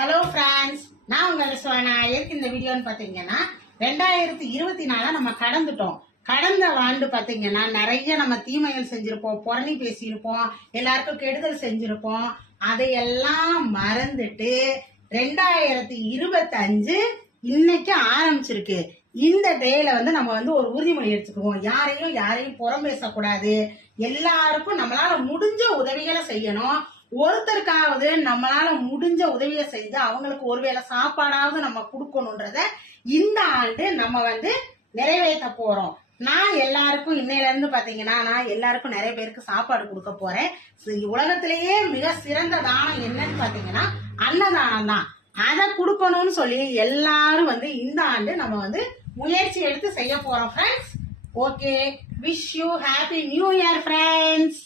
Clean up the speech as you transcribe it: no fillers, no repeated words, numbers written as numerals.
Hello friends, நான் உங்க விஸ்வானா. எதுக்கு இந்த வீடியோன்னு பாத்தீங்கன்னா 2024 நம்ம கடந்துட்டோம். கடந்த ஆண்டு பாத்தீங்கன்னா நிறைய நம்ம தீமைகள் செஞ்சிருப்போம், புரணி பேசியிருப்போம், எல்லாருக்கும் கெடுதல் செஞ்சிருப்போம். அதையெல்லாம் மறந்துட்டு 2025 இன்னைக்கு ஆரம்பிச்சிருக்கு. இந்த டேல நம்ம ஒரு உறுதிமொழி எடுத்துக்குவோம். யாரையும் புறம் பேசக்கூடாது. எல்லாருக்கும் நம்மளால முடிஞ்ச உதவிகளை செய்யணும். ஒருத்தருக்காவது நம்மளால முடிஞ்ச உதவியை செஞ்சு அவங்களுக்கு ஒருவேளை சாப்பாடாவது நம்ம கொடுக்கணும்ன்றத இந்த ஆண்டு நம்ம நிறைவேற்ற போறோம். நான் எல்லாருக்கும் இன்னையில இருந்து பாத்தீங்கன்னா நான் எல்லாருக்கும் நிறைய பேருக்கு சாப்பாடு கொடுக்க போறேன். உலகத்திலேயே மிக சிறந்த தானம் என்னன்னு பாத்தீங்கன்னா அன்னதானம் தான். அதை கொடுக்கணும்னு சொல்லி எல்லாரும் இந்த ஆண்டு நம்ம முயற்சி எடுத்து செய்ய போறோம் friends. Okay, wish you happy new year friends.